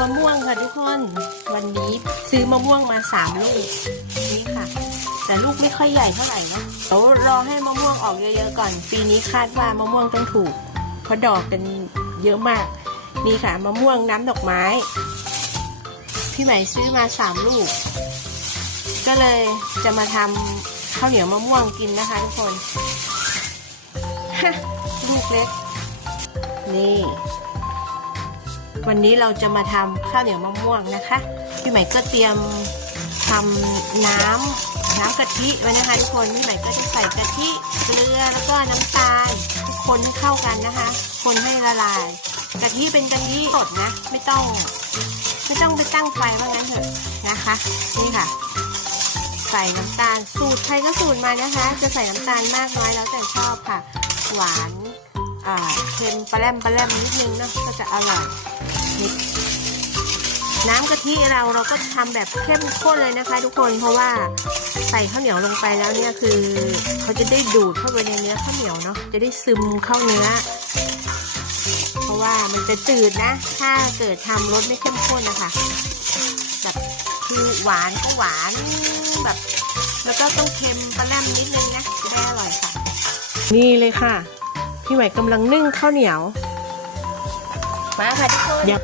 มะม่วงค่ะทุกคน วันนี้ซื้อมะม่วงมาสามลูกนี่ค่ะ แต่ลูกไม่ค่อยใหญ่เท่าไหร่นะเดี๋ยวรอให้มะม่วงออกเยอะๆก่อน ปีนี้คาดว่ามะม่วงต้องถูก เพราะดอกกันเยอะมาก นี่ค่ะมะม่วงน้ำดอกไม้ พี่ใหม่ซื้อมาสามลูก ก็เลยจะมาทำข้าวเหนียวมะม่วงกินนะคะทุกคนลูกเล็ก นี่ วันนี้เราจะมาทำข้าวเหนียวมะม่วงนะคะ พี่ใหม่ก็เตรียมทำน้ำน้ำกะทิไว้นะคะทุกคนพี่ใหม่ก็จะใส่กะทิเกลือแล้วก็น้ำตาลคนให้เข้ากันนะคะ คนให้ละลายกะทิเป็นกะทิสดนะ ไม่ต้อง ไม่ต้องไปตั้งไฟว่างั้นเถอะนะคะ นี่ค่ะ ใส่น้ำตาลสูตรใครก็สูตรมานะคะ จะใส่น้ำตาลมากน้อยแล้วแต่ชอบค่ะ หวาน เค็มปลาแรมปลาแรมนิดนึงเนะก็จะอร่อยน้ำกะทิเราเราก็ทำแบบเข้มข้นเลยนะคะ ทุกคนเพราะว่าใส่ข้าวเหนียวลงไปแล้วเนี่ยคือ เขาจะได้ดูดเข้าไปในเนื้อข้าวเหนียวเนาะจะได้ซึมเข้าเนื้อเพราะว่ามันจะจืดนะ ถ้าเกิดทำรสไม่เข้มข้นนะคะแบบคือหวานก็หวานแบบ แล้วก็ต้องเค็มปลาแรมนิดนึงนะจะได้อร่อยค่ะ นี่เลยค่ะ พี่ใหม่กำลังนึ่งข้าวเหนียว มาค่ะทุกคนยับ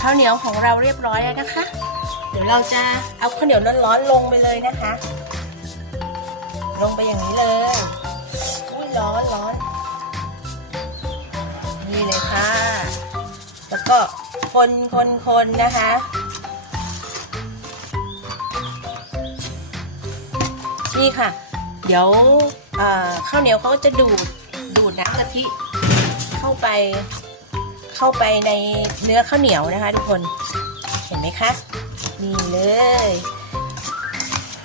ข้าวเหนียวของเราเรียบร้อยแล้วนะคะ เดี๋ยวเราจะเอาข้าวเหนียวร้อนๆลงไปเลยนะคะ ลงไปอย่างนี้เลยอุ้ยร้อนร้อนนี่เลยค่ะ แล้วก็คนคนคนนะคะนี่ค่ะ เดี๋ยวเอ่อข้าวเหนียวเขาก็จะดูด ดูดน้ำกะทิเข้าไปเข้าไปในเนื้อข้าวเหนียวนะคะ ทุกคนเห็นไหมคะนี่เลย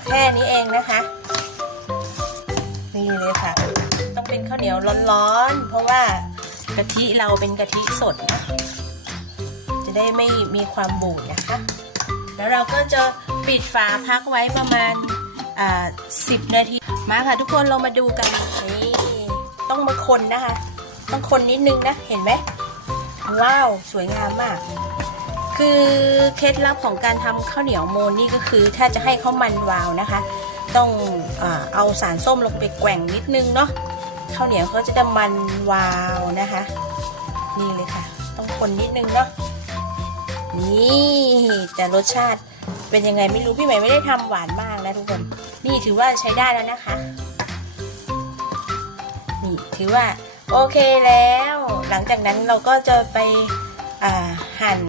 แค่นี้เองนะคะ นี่เลยค่ะ ต้องเป็นข้าวเหนียวร้อนๆ เพราะว่ากะทิเราเป็นกะทิสดนะจะได้ไม่มีความบูดนะคะ แล้วเราก็จะปิดฝาพักไว้ประมาณอ่าสิบนาที มาค่ะทุกคนเรามาดูกันนี่ ต้องมาคนนะคะ ต้องคนนิดนึงนะเห็นไหมว้าวสวยงามมาก คือเคล็ดลับของการทำข้าวเหนียวโมนนี่ก็คือ ถ้าจะให้เขามันวาวนะคะ ต้องเอาสารส้มลงไปแกว่งนิดนึงเนาะข้าวเหนียวเขาจะได้มันวาวนะคะ นี่เลยค่ะ ต้องคนนิดนึงเนาะนี่แต่รสชาติเป็นยังไงไม่รู้พี่ใหม่ไม่ได้ทำหวานมากนะทุกคน นี่ถือว่าใช้ได้แล้วนะคะ นี่ถือว่าโอเคแล้ว หลังจากนั้นเราก็จะไปหั่น